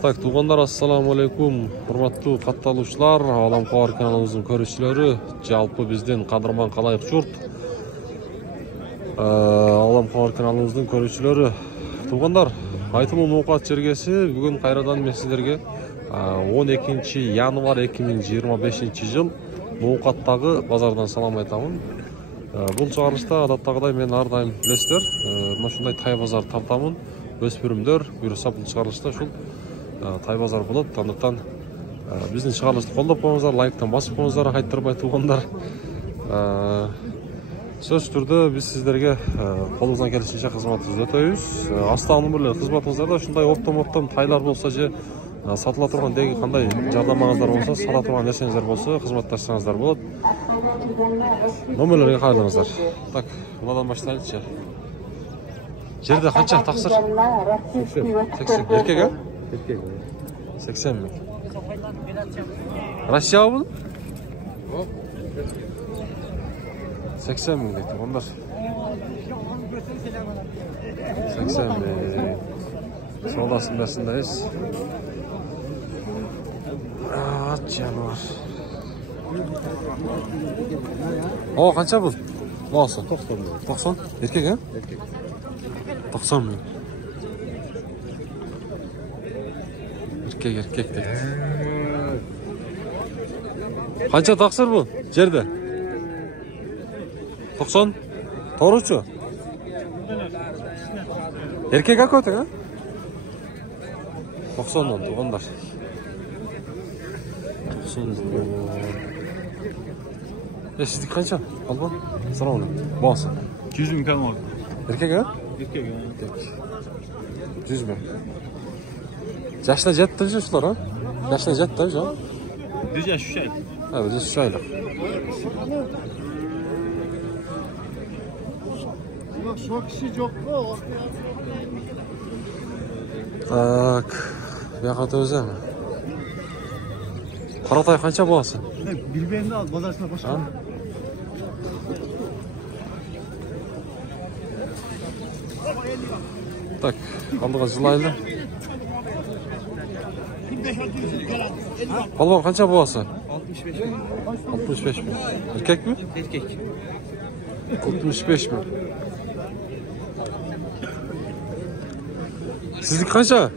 Так, туғандар, ассаламу алейкум. Құрматтуу катталуучулар, Алам Кабар каналыбыздын көрүүчүлөрү, жалпы биздин кадырман калайык журт. Алам Кабар каналыбыздын көрүүчүлөрү, туғандар, айтымыл ноокат жергеси бүгүн кайрадан мен сиздерге 12 январ 2025 жыл ноокаттагы базардан салам айтамын. Бул чыгарылышта адаттагыдай мен ар дайым билесиздер, ушундай тай базар тартамын. Өспүрүмдөр буюрса бул чыгарылышта ушул тай базар болот. Андыктан биздин чыгарылышты колдоп коюңуздар, лайктан басып коюңуздар, кайттырбай туғандар. Сөзсүз түрдө биз сиздерге колубуздан келишинче кызматыбызды өтөйбүз. Астагы эле кызматыңыздарда ушундай оптом тайлар болсо же сатыла турган деги кандай жардамыңыздар болсо, сата турган нерсеңиздер болсо, кызматташсаңыздар болот. Номерлерге кайрылыңыздар. Так, мынадан баштайлычы. Жерде канча таксыр? 80. Эркек, а? Эркек. 80 миң. Россия бул? 80 миң дейт. Ондар. 80 миң. Саудасын берсиндейбиз. Ат жаныбар. О, канча бул? Басы 90 миң. 90? Эркек, а? Эркек. 90 миң. Эркек дейт. Канча таксыр бул жерде? 90? Тооручу? Эркек акөтөң, а? 90 туғандар. 90. Сиздик канча? Албан? Салам алейкум. Басы 100 миң кам алды. Эркек, а? Эркек. 100 миң. Жашына жетти же ушулар, а? Жашына жетти же? 1 жаш 3 ай. Ha, 1 жаш 3 айлык. Çok kişi çok mu? Так, бияка өтөбүз эми. Каратай канча боласың? Билбеймди, ал базарчына башка. Так, алдыга жылайлы. Балбан канча боласың? 65 миң. 65 миң. Эркек ми? Эркек. 65 миң. Сиздик канча?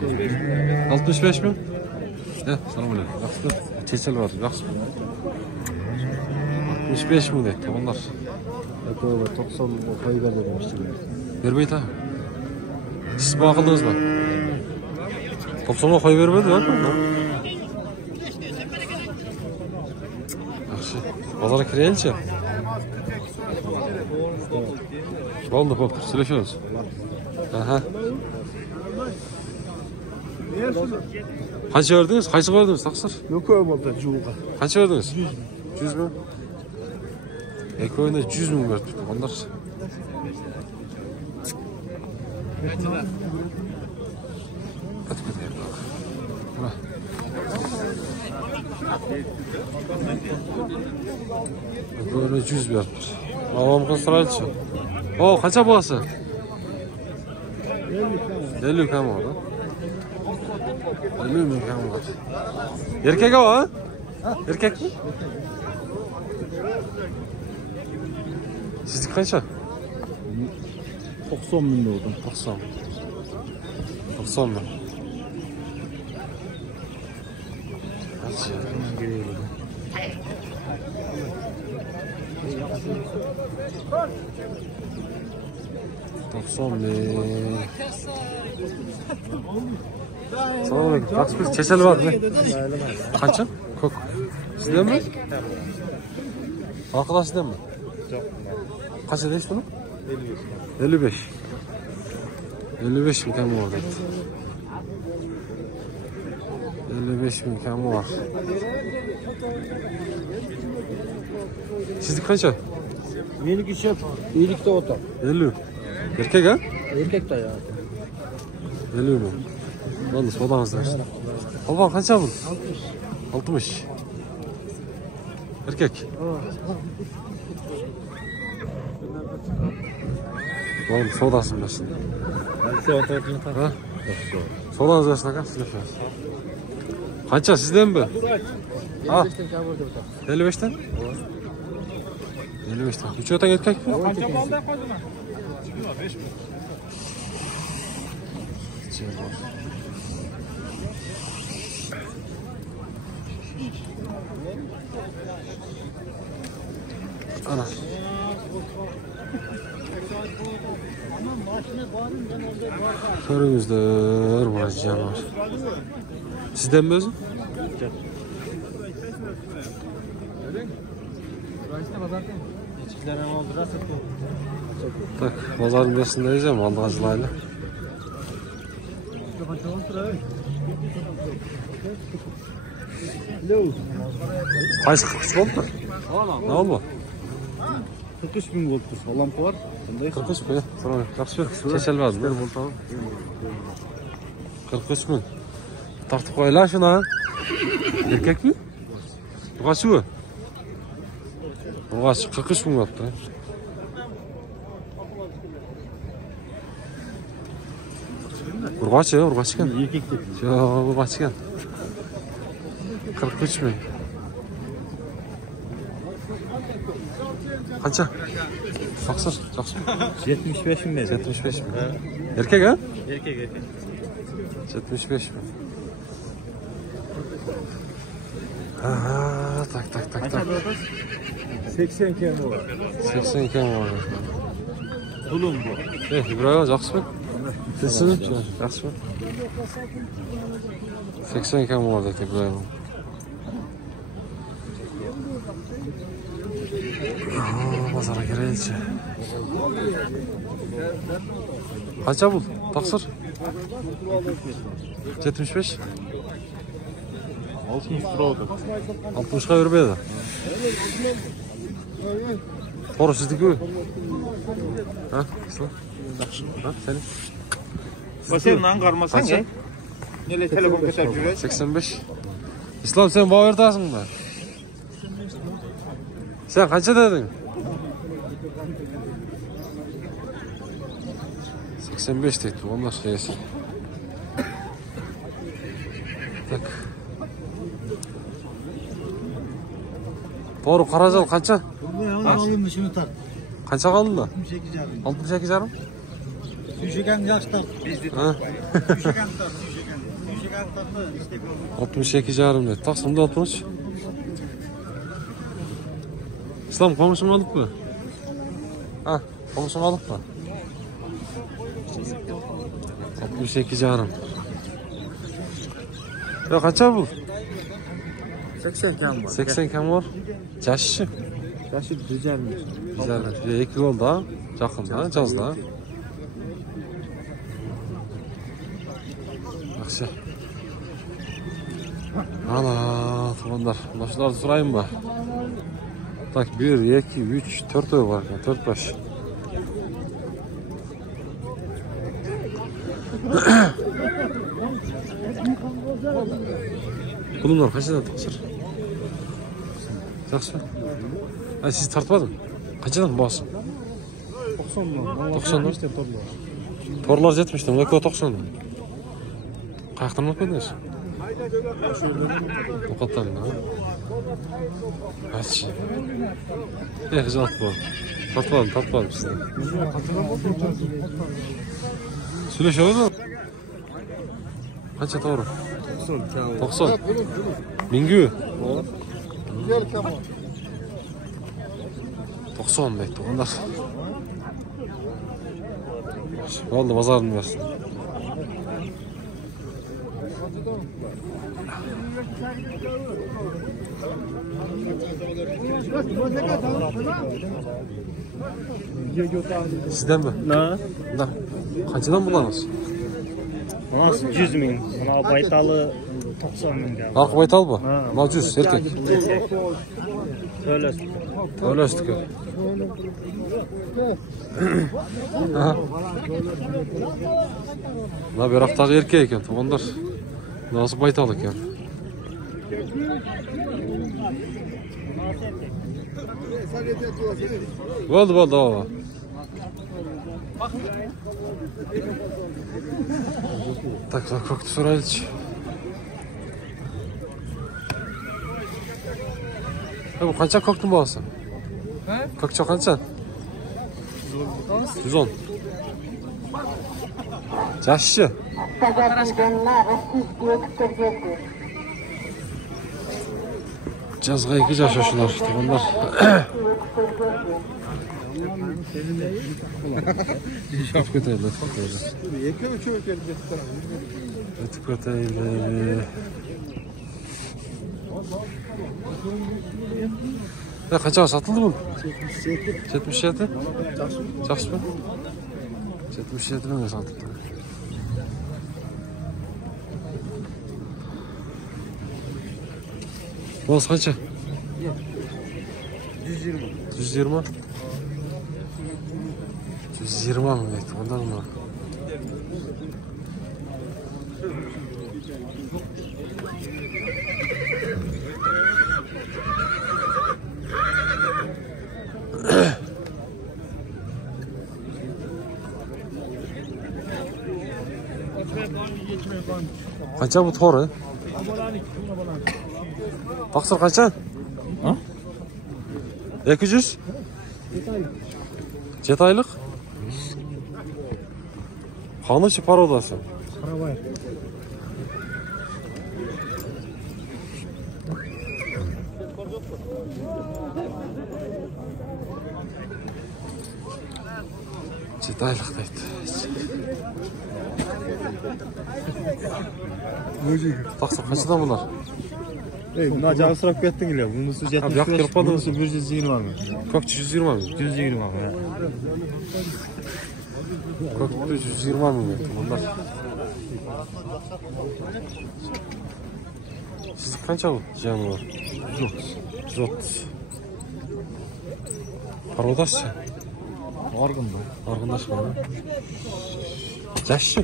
65 миң. Салам алейкум. Жакшыбы? Чечел бар, жакшыбы? 65 миң дейт, туғандар. 90 кой берди болчу. Бербейт, а? Сиз бакылдыңыз ба? 90 кой бербеди, а? Жакшы. Базарга кирейинчи. Болду, болду. Сүйлөшөбүз. Аха. Канча бердиңиз? Кайсы бердиңиз таксыр? Экөө болду, жууга. Канча бердиңиз? 100 миң. Экөөүнө 100 миң берди туғандар. Экөөүнө 100 берди. Авамга сурайлычы. О, канча боласы? 50 кам бар, да? 50 миң кам бар. Эркек а? Эркек ми? Сиздик канча? 90 миң болду. 90 миң. Канча? 90 миң. Салам алейкум. Жакшыбыз, чечел барбы? Канча? Көк. Сизденби? Акыла сизденби? Жок. Канча дейсиз буну? 55. 55 миң кам бар дейт. 55 миң кам бар. Сиздик канча? Меники чөп, ийликте отур. 50. Эркек, а? Эркек да, я. 50 миң. Болду, содаңыздар. Албан канча бул? 60. Эркек. Oğlum sodasın mesela. Ha? Sodanız versin aka. Kança sizden mi? Ha? 55'ten? 55'ten. Üç öten erkek mi? Ana. Körüngüzler burası canavar. Sizden mi özüm? Tak, pazarın besindeyiz ya malda acılayla. Kaç 43 oldu mu? Ne oldu? 43 bin volt salam var. 43 mi? Sonra yaxşı. Çeşel vardı. 43 bin. Tartıp koyla şuna. Erkek mi? Burası mı? Burası 43 bin oldu. Urgaç ya, urgaç kan. Ya, urgaç kan. 43 bin. Kaça? Taksır, taksır. 75 bin. 75 bin. Erkek ha? Erkek. 75 bin. Ha, tak. 80 km var. 80 km var. Tulum bu. İbrahim, жақсы mı? Sizsiniz mi? Жақсы mı? 80 km var dedi İbrahim. Pazara gireyince. Kaça bul? Taksır? 75? 60 lira oldu. 60'a vermedi. Doğru sizdeki mi? Ha? Nasıl? Ha? Senin? Sen karmasan ya. Nele telefon kaçar jüre? 85. İslam sen bağırtasın mı? Sen kaça dedin? 85 dedi. Onlar şeysi. Tak. Doğru Karacal kaça? Alın şunu tak. Kaça kaldı da? 68 68 yarım. Düşüken yaşta. Ha? Düşüken tak. 68 yarım dedi. Taksımda 60. İslam komşumu alıp mı? Ha, komşumu alıp mı? 68 yarım. Ya kaça bul? 80 km var. 80 kam var. Caşı. Yaşı düzenli. Güzel. 2 yol daha. Yakın ha, cazda. Yaxşı. Ana, tuğanlar. Başlarda sorayım mı? Tak 1, 2, 3, 4 oy var. 4-5. Kulumlar kaçadan taksır? Yaxşı. Ha, siz tartmadın. Kaçadan basın? 90 mı? 90 mı? Torlar 70'ten, öyle 90. Kayaktan mı koydunuz? Tokattan mı? Kaç? Güzel tartmadım sizden. Söyleşi oldu mu? Kaça doğru? 90. Mingü? 90 bekti onlar. Oldu pazarını versin. Sizden mi? Ne? Da. Kaçıdan bulanız? Nasıl 100 bin? Buna baytalı 90 bin geldi. Arka baytal mı? Buna 100 erkek. Öyle. Öyle üstü ki. Buna bir haftalık erkek eken. Onlar nasıl baytalık yani? Oldu. Так, көкті сұрайлычы. Бұл қанша көктің баласы? Көкче қанша? 110. Жашшы? Жазға 2 жаш ошылар, туғандар. Өтіп кетейлі, өтіп кетейлі. Қаншаға сатылды бұл? 77? Жақсы ба? 77 мыңға сатылды. Болыс қанша? 120. 120? 120 мың дейді, онда мұна. Қанша бұл торы? Тақсыр қанша? 200? 7 айлық? Қанышы пародасы? Қарабай. Жетайлық дейді. Тақсыр қаншадан бұлар? Мына жағы сұрап кеттің еле. Мұнысы 75, мұнысы 120 мың. Көкті 120 мың? 120 мың. Көкті 120 мың дейді, бұлар. Сіз қанша бұл жианы бар? 130. Пародасы? Арғында. Арғындаш бар. Жашшы?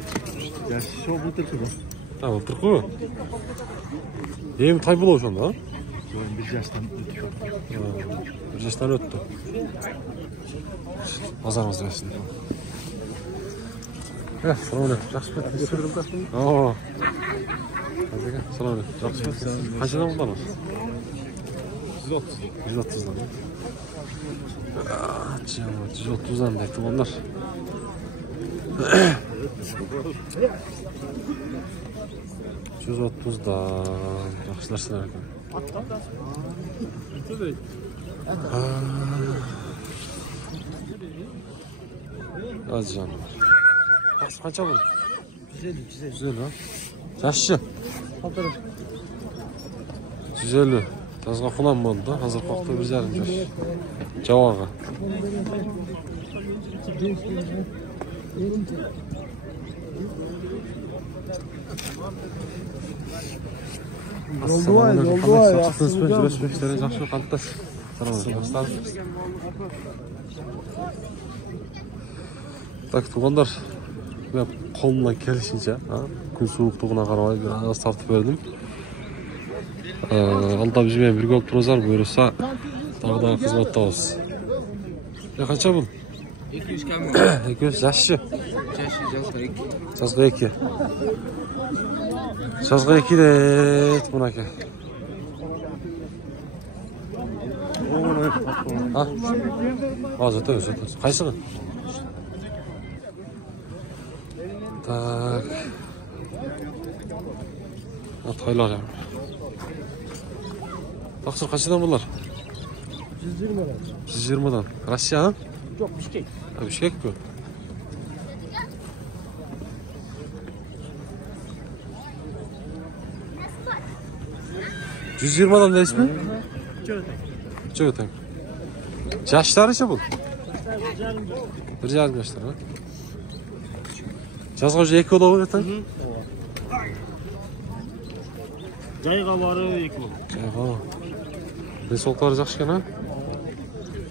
Жашшы бұлтырқы ба? Бұлтырқы? Ең тай бұл ошанда? Bir yaştan ötüyor. Bir yaştan öttü. Pazarımız versin. Evet, selam aleyküm. Жақсы бет. Götürdüm kaçtım. Oo. Hadi gel. Selam aleyküm. Жақсы bet. Kaçıdan bunlar var? 130. 130'dan. 130'dan deydi bunlar. %30'dan. Yaxşı narsalar ekan. Az canım. Qancha bu? 150. 150 ha? Yaşşı? 150. Tazga falan bo'ldi da, hozir qoqda 1,5 yosh. Javoga. Yolduay. Yaxshi qantas. Так, туғандар, мен қолымнан келішінше, күн суықтығына қарамай аз тартып бердім. Алда бізбен бірге болып тұрыңыздар, бұйырса тағы да қызметтауыз. Қанша бұл? 200 камера. 200 жашшы? Жазғы 2. Жазғы 2 дейт мұнаке. Өте. Қайсығы? Так. Тайлар yani. Taqsir qanchadan bunlar? 120'dan. 120'dan. Rossiya ha? Yok, Bishkek. Bishkek ku. $120'dan deysiz mi? Jo'tang. Yoshlaricha bu? 1,5 yoshlar ha? Жазғы уже 2 olur etan? Жайға бары 2 olur. Жайға. Ресолтары жақшы екен, ha?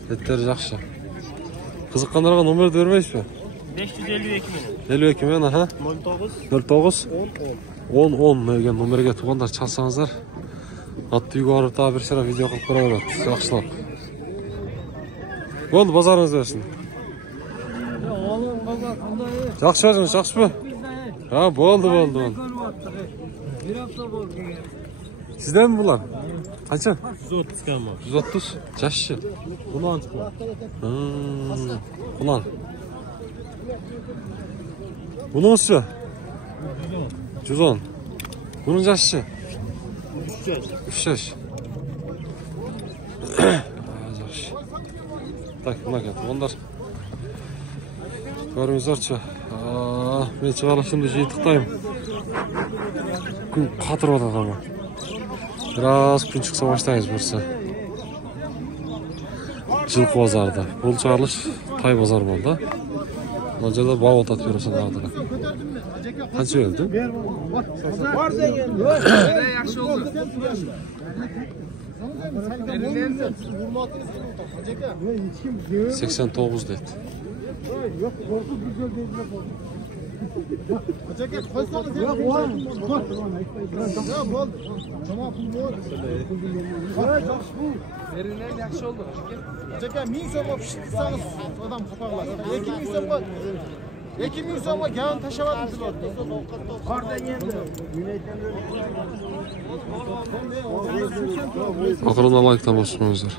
Еттері жақшы. Қызыққандарға номерді бермейсіз бе? 552 min. 52 min, aha. 09 10 деген номерге туғандар çalsanızlar. Atты үйге барып тағы бір шара видео қылып көре алады. Жақсылап. Болды, базарыңыз берсін. Жақсы өзіңіз, жақсы ба? Болды. Bir hafta oldu. Sizden mi bunlar? Kaça? 130 kama. 130. Yaşlı. Bunu antıkla. Ulan. Bunun nasıl? 110. Bunun yaşlı. 3 yaş. Так, мына onlar. Көріңіздерші. Мен шығарылышымды жиынтықтаймын. Күн қатырып атады ama. Biraz күн шықса баштаймыз бірсі. Жылқы базарда. Бұл шығарылыш тай базар болды. Мына жерде бау атат бересің ардыға. Қанша өлді? Var degen. Yaxshi oldu. 89 dedi. Yok korkup güzel değil. Acaba koysanız ya. Yok oldu. Tamam bu oldu. Verilen yaxshi oldu. Acaba 1000 so'mga pishirsangiz odam qopaqlar. 2000 so'mga 2000 so'mga gavon tashlab turibdi. Qardan endi. Ақырында лайктан басыңыздар.